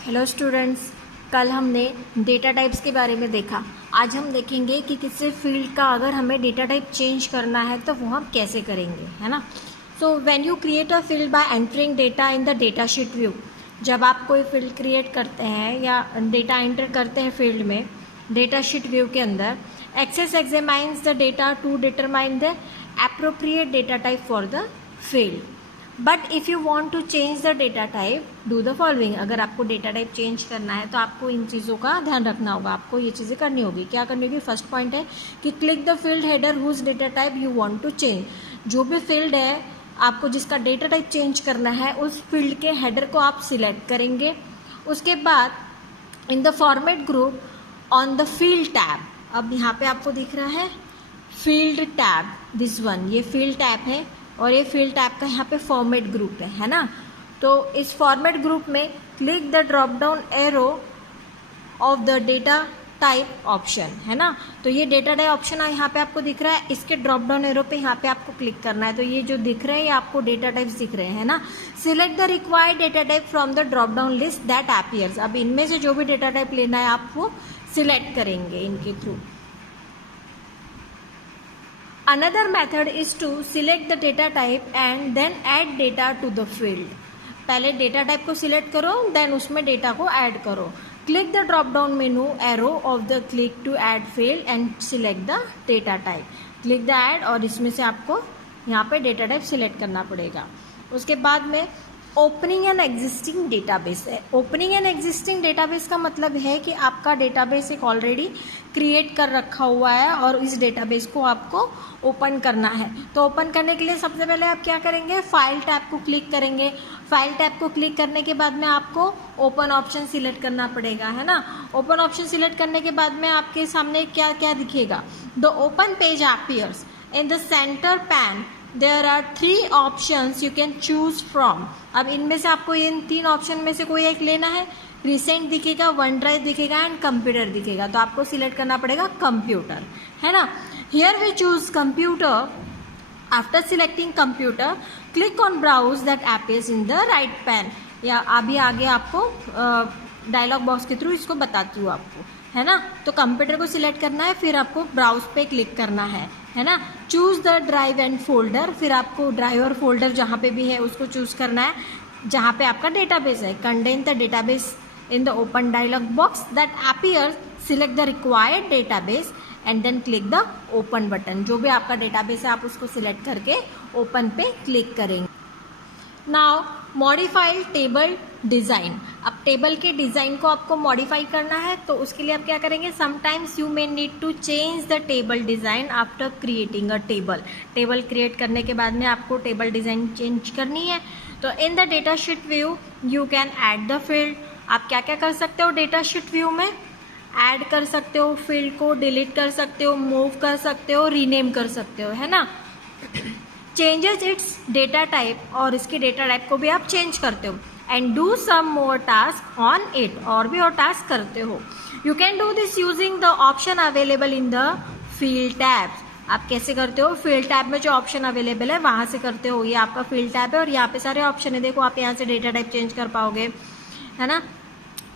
Hello students, कल हमने data types के बारे में देखा। आज हम देखेंगे कि किसी फील्ड का अगर हमें डेटा टाइप चेंज करना है तो वो हम कैसे करेंगे, है ना। So when you create a field bye entering data in the data sheet view, जब आप कोई फील्ड क्रिएट करते हैं या डेटा एंटर करते हैं फील्ड में डेटा शीट व्यू के अंदर, Access examines the data to determine the appropriate data type for the field. But if you want to change the data type, do the following. अगर आपको data type change करना है तो आपको इन चीज़ों का ध्यान रखना होगा, आपको ये चीज़ें करनी होगी। क्या करनी होगी? फर्स्ट पॉइंट है कि click the field header whose data type you want to change. जो भी फील्ड है आपको जिसका डेटा टाइप चेंज करना है, उस फील्ड के हेडर को आप सिलेक्ट करेंगे। उसके बाद in the format group on the field tab, अब यहाँ पे आपको दिख रहा है फील्ड टैब, दिस वन, ये फील्ड टैब है और ये फील्ड टैब का यहाँ पे फॉर्मेट ग्रुप है ना। तो इस फॉर्मेट ग्रुप में click the drop down arrow of the data type option, है ना। तो ये डेटा टाइप ऑप्शन यहाँ पे आपको दिख रहा है, इसके ड्रॉप डाउन एरो पे यहाँ पे आपको क्लिक करना है। तो ये जो दिख रहे हैं ये आपको डेटा टाइप्स दिख रहे हैं ना। Select the required data type from the drop down list that appears. अब इनमें से जो भी डेटा टाइप लेना है आप वो सिलेक्ट करेंगे इनके through. Another method is to select the data type and then add data to the field. पहले डेटा टाइप को सिलेक्ट करो, देन उसमें डेटा को ऐड करो। Click the drop down menu arrow of the click to add field and select the data type. Click the add और इसमें से आपको यहाँ पे डेटा टाइप सिलेक्ट करना पड़ेगा। उसके बाद में ओपनिंग एन एग्जिस्टिंग डेटाबेस है। ओपनिंग एन एग्जिस्टिंग डेटाबेस का मतलब है कि आपका डेटाबेस एक ऑलरेडी क्रिएट कर रखा हुआ है और इस डेटाबेस को आपको ओपन करना है। तो ओपन करने के लिए सबसे पहले आप क्या करेंगे? फाइल टैब को क्लिक करेंगे। फाइल टैब को क्लिक करने के बाद में आपको ओपन ऑप्शन सिलेक्ट करना पड़ेगा, है ना। ओपन ऑप्शन सिलेक्ट करने के बाद में आपके सामने क्या क्या दिखेगा? The open page appears in the centre pan. There are 3 options you can choose from. अब इनमें से आपको इन 3 ऑप्शन में से कोई एक लेना है। रिसेंट दिखेगा, वन ड्राइव दिखेगा एंड कंप्यूटर दिखेगा। तो आपको सिलेक्ट करना पड़ेगा कंप्यूटर, है ना। Here we choose computer. After selecting computer, click on browse that appears in the right pane. या अभी आगे आपको डायलॉग बॉक्स के थ्रू इसको बताती हूँ आपको, है ना। तो कंप्यूटर को सिलेक्ट करना है, फिर आपको ब्राउज पे क्लिक करना है ना। Choose the drive and folder, फिर आपको ड्राइव और फोल्डर जहाँ पे भी है उसको चूज करना है जहाँ पे आपका डेटाबेस है। Contain the database in the open dialog box that appears. Select the required database and then click the open button. जो भी आपका डेटाबेस है आप उसको सिलेक्ट करके ओपन पे क्लिक करेंगे। Now modify table design. अब टेबल के डिज़ाइन को आपको मॉडिफाई करना है तो उसके लिए आप क्या करेंगे? Sometimes you may need to change the table design after creating a table. Table create करने के बाद में आपको टेबल डिज़ाइन चेंज करनी है। तो in the data sheet view you can add the field. आप क्या क्या कर सकते हो डेटा शीट व्यू में? ऐड कर सकते हो फील्ड को, डिलीट कर सकते हो, मूव कर सकते हो, रीनेम कर सकते हो, है ना। चेंजेस इट्स डेटा टाइप, और इसके डेटा टाइप को भी आप चेंज करते हो। And do some more task on it, और भी और टास्क करते हो। You can do this using the option available in the field tab. आप कैसे करते हो? फील्ड टैब में जो ऑप्शन अवेलेबल है वहां से करते हो। ये आपका फील्ड टैब है और यहाँ पे सारे ऑप्शन है। देखो आप यहाँ से डेटा टाइप चेंज कर पाओगे, है ना।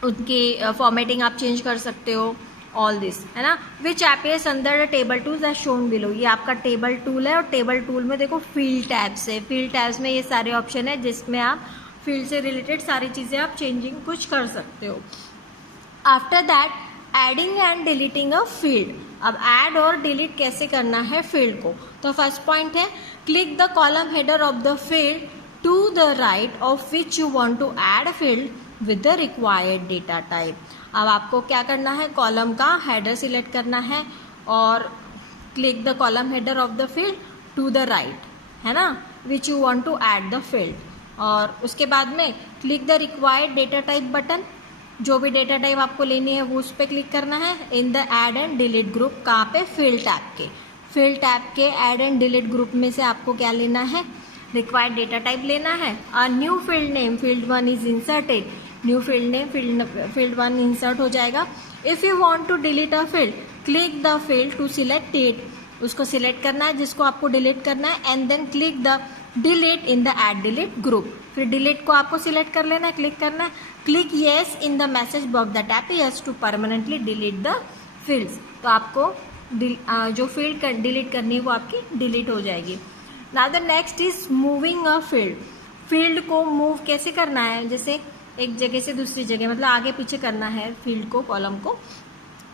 उनकी फॉर्मेटिंग आप चेंज कर सकते हो, ऑल दिस, है ना। Which appears under the table tools as shown below. ये आपका टेबल टूल है और टेबल टूल में देखो फील्ड टैब्स है। फील्ड टैब्स में ये सारे ऑप्शन है जिसमें आप फील्ड से रिलेटेड सारी चीज़ें आप चेंजिंग कुछ कर सकते हो। After that adding and deleting a field. अब ऐड और डिलीट कैसे करना है फील्ड को? तो फर्स्ट पॉइंट है click the column header of the field to the right of which you want to add field with the required data type. अब आपको क्या करना है? कॉलम का हेडर सिलेक्ट करना है और click the column header of the field to the right, है ना, which you want to add the field. और उसके बाद में click the required data type button. जो भी डेटा टाइप आपको लेनी है वो उस पर क्लिक करना है। इन the add and delete group, कहाँ पे? फील्ड टैब के। फील्ड टैब के ऐड एंड डिलीट ग्रुप में से आपको क्या लेना है? रिक्वायर्ड डेटा टाइप लेना है। A new field name, field 1 is inserted. New field name field 1 insert हो जाएगा। If you want to delete a field, click the field to select it. उसको सिलेक्ट करना है जिसको आपको डिलीट करना है and then click the delete in the add delete group. फिर डिलीट को आपको सिलेक्ट कर लेना है, क्लिक करना है, click yes in the message box that appears to permanently delete the fields. तो आपको जो फील्ड डिलीट करनी है वो आपकी डिलीट हो जाएगी। Now the next is moving a field. Field को मूव कैसे करना है, जैसे एक जगह से दूसरी जगह, मतलब आगे पीछे करना है फील्ड को, कॉलम को,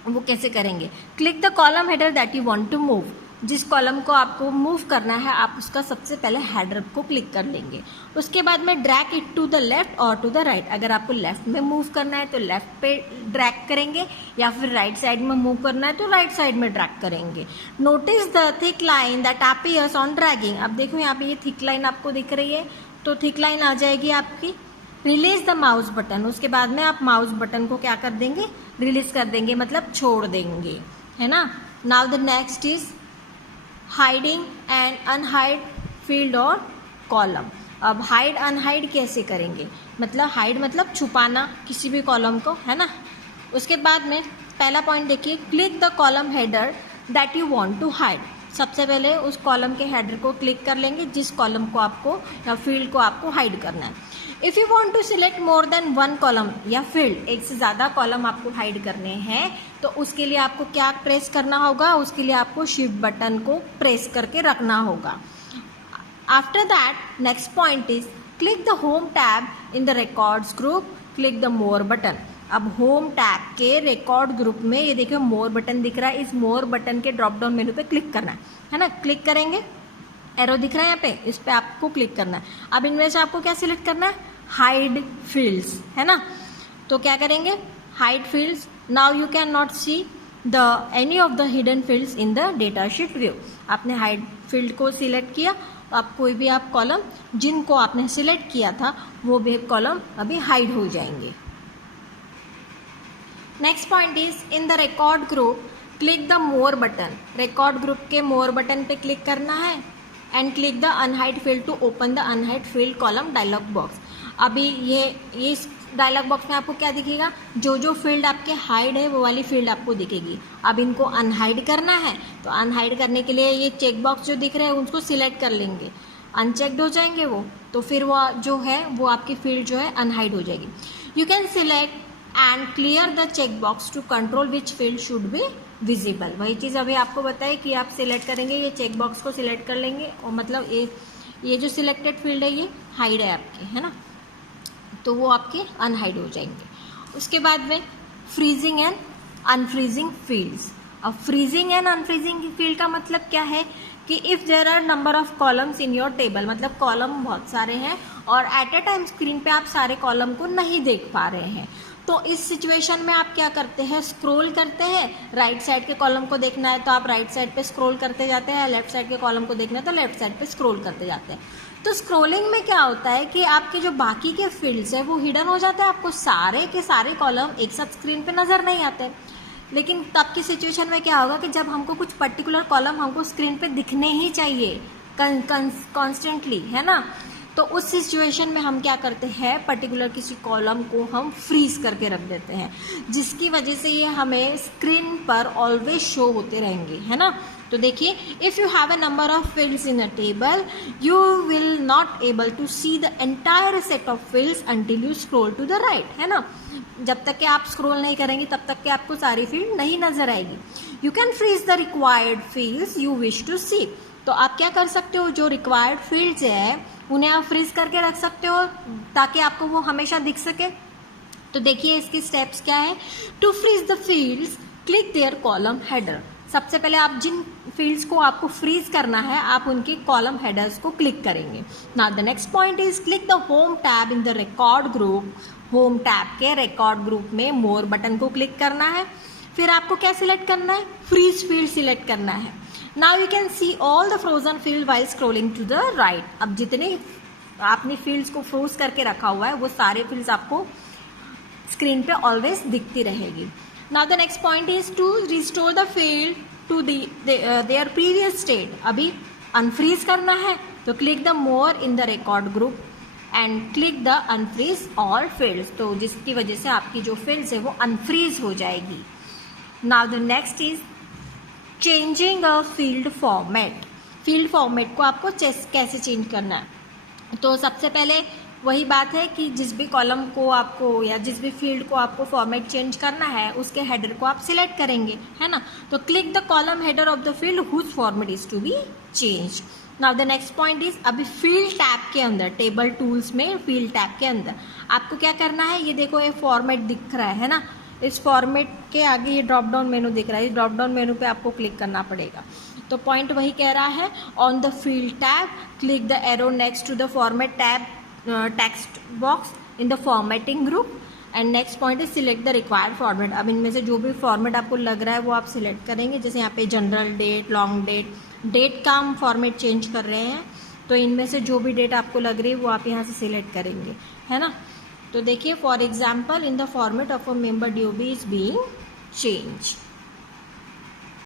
वो कैसे करेंगे। Click the column header that you want to move. जिस कॉलम को आपको मूव करना है आप उसका सबसे पहले हेडर को क्लिक कर लेंगे। उसके बाद में drag it to the left और टू द राइट। अगर आपको लेफ्ट में मूव करना है तो लेफ्ट पे ड्रैग करेंगे, या फिर राइट साइड में मूव करना है तो राइट साइड में ड्रैग करेंगे। Notice the thick line that appears on dragging. अब देखो यहाँ पे ये थिक लाइन आपको दिख रही है, तो थिक लाइन आ जाएगी आपकी। Release the mouse button. उसके बाद में आप माउस बटन को क्या कर देंगे, रिलीज कर देंगे, मतलब छोड़ देंगे, है ना। Now the next is hiding and unhide field और कॉलम। अब हाइड अनहाइड कैसे करेंगे, मतलब हाइड मतलब छुपाना किसी भी कॉलम को, है ना। उसके बाद में पहला पॉइंट देखिए, click the column header that you want to hide. सबसे पहले उस कॉलम के हेडर को क्लिक कर लेंगे जिस कॉलम को आपको या फील्ड को आपको हाइड करना है। If you want to select more than one column या फील्ड, एक से ज़्यादा कॉलम आपको हाइड करने हैं, तो उसके लिए आपको क्या प्रेस करना होगा, उसके लिए आपको शिफ्ट बटन को प्रेस करके रखना होगा। After that next point is click the home tab in the records group, click the more button. अब होम टैब के रिकॉर्ड ग्रुप में ये देखिए मोर बटन दिख रहा है, इस मोर बटन के ड्रॉप डाउन मेनू पे क्लिक करना है ना। क्लिक करेंगे, एरो दिख रहा है यहाँ पे, इस पे आपको क्लिक करना है। अब इनमें से आपको क्या सिलेक्ट करना है, हाइड फील्ड्स, है ना। तो क्या करेंगे, hide fields. Now you can not see the any of the hidden fields in the data sheet view. आपने हाइड फील्ड को सिलेक्ट किया, तो आप कोई भी आप कॉलम जिनको आपने सिलेक्ट किया था वो भी कॉलम अभी हाइड हो जाएंगे। Next point is in the record group click the more button. Record group के मोर बटन पे क्लिक करना है and click the unhide field to open the unhide field column dialog box. अभी ये इस डायलॉग बॉक्स में आपको क्या दिखेगा, जो जो फील्ड आपके हाइड है वो वाली फील्ड आपको दिखेगी। अब इनको अनहाइड करना है, तो अनहाइड करने के लिए ये चेक बॉक्स जो दिख रहे हैं उसको सिलेक्ट कर लेंगे, अनचेक्ड हो जाएंगे वो, तो फिर वो जो है वो आपकी फील्ड जो है अनहाइड हो जाएगी। You can select and clear the check box to control which field should be visible. वही चीज़ अभी आपको बताए कि आप सिलेक्ट करेंगे, ये चेक बॉक्स को सिलेक्ट कर लेंगे और मतलब ये जो सिलेक्टेड फील्ड है ये हाइड है आपके, है ना, तो वो आपके अनहाइड हो जाएंगे। उसके बाद में फ्रीजिंग एंड अनफ्रीजिंग फील्ड्स। अब फ्रीजिंग एंड अनफ्रीजिंग फील्ड का मतलब क्या है कि if there are number of columns in your table, मतलब कॉलम बहुत सारे हैं और एट ए टाइम स्क्रीन पे आप सारे कॉलम को नहीं देख पा रहे हैं, तो इस सिचुएशन में आप क्या करते हैं, स्क्रॉल करते हैं। राइट साइड के कॉलम को देखना है तो आप राइट साइड पे स्क्रॉल करते जाते हैं, लेफ्ट साइड के कॉलम को देखना है तो लेफ्ट साइड पे स्क्रॉल करते जाते हैं। तो स्क्रॉलिंग में क्या होता है कि आपके जो बाकी के फील्ड्स है वो हिडन हो जाते हैं, आपको सारे के सारे कॉलम एक साथ स्क्रीन पे नज़र नहीं आते। लेकिन तब की सिचुएशन में क्या होगा कि जब हमको कुछ पर्टिकुलर कॉलम हमको स्क्रीन पे दिखने ही चाहिए कॉन्स्टेंटली, है ना, तो उस सिचुएशन में हम क्या करते हैं, पर्टिकुलर किसी कॉलम को हम फ्रीज करके रख देते हैं, जिसकी वजह से ये हमें स्क्रीन पर ऑलवेज शो होते रहेंगे, है ना। तो देखिए, if you have a number of fields in a table you will not able to see the entire set of fields until you scroll to the right, है ना। जब तक कि आप स्क्रॉल नहीं करेंगे तब तक कि आपको सारी फील्ड नहीं नजर आएगी। You can freeze the required fields you wish to see. तो आप क्या कर सकते हो, जो रिक्वायर्ड फील्ड्स है उन्हें आप फ्रीज करके रख सकते हो ताकि आपको वो हमेशा दिख सके। तो देखिए इसकी स्टेप्स क्या है। To freeze the fields click there column header. सबसे पहले आप जिन फील्ड्स को आपको फ्रीज करना है आप उनके कॉलम हेडर्स को क्लिक करेंगे। Now the next point is click the home tab in the record group. Home tab के रिकॉर्ड ग्रुप में मोर बटन को क्लिक करना है। फिर आपको क्या सिलेक्ट करना है, फ्रीज फील्ड सिलेक्ट करना है। Now you can see all the frozen field while scrolling to the right. अब जितने आपने फील्ड्स को फ्रोज करके रखा हुआ है वो सारे फील्ड्स आपको स्क्रीन पे ऑलवेज दिखती रहेगी। Now the next point is to restore the field to their previous state. अभी अनफ्रीज करना है तो click the more in the record group and click the unfreeze all fields, तो जिसकी वजह से आपकी जो फील्ड्स है वो अनफ्रीज हो जाएगी। Now the next is changing a field format. Field format को आपको कैसे चेंज करना है। तो सबसे पहले वही बात है कि जिस भी कॉलम को आपको या जिस भी फील्ड को आपको फॉर्मेट चेंज करना है उसके हेडर को आप सिलेक्ट करेंगे, है ना। तो click the column header of the field whose format is to be change. Now the next point is, अभी फील्ड टैब के अंदर, टेबल टूल्स में फील्ड टैब के अंदर आपको क्या करना है, ये देखो ये फॉर्मेट दिख रहा है ना, इस फॉर्मेट के आगे ये ड्रॉप डाउन मेनू दिख रहा है, इस ड्रॉप डाउन मेनू पे आपको क्लिक करना पड़ेगा। तो पॉइंट वही कह रहा है, on the field tab click the arrow next to the format tab text box in the formatting group and next point is select the required format. अब इनमें से जो भी फॉर्मेट आपको लग रहा है वो आप सिलेक्ट करेंगे, जैसे यहाँ पे general date, long date, date का हम फॉर्मेट चेंज कर रहे हैं, तो इनमें से जो भी डेट आपको लग रही है वो आप यहाँ से सिलेक्ट करेंगे, है ना। तो देखिए for example in the format of a member DOB is being change.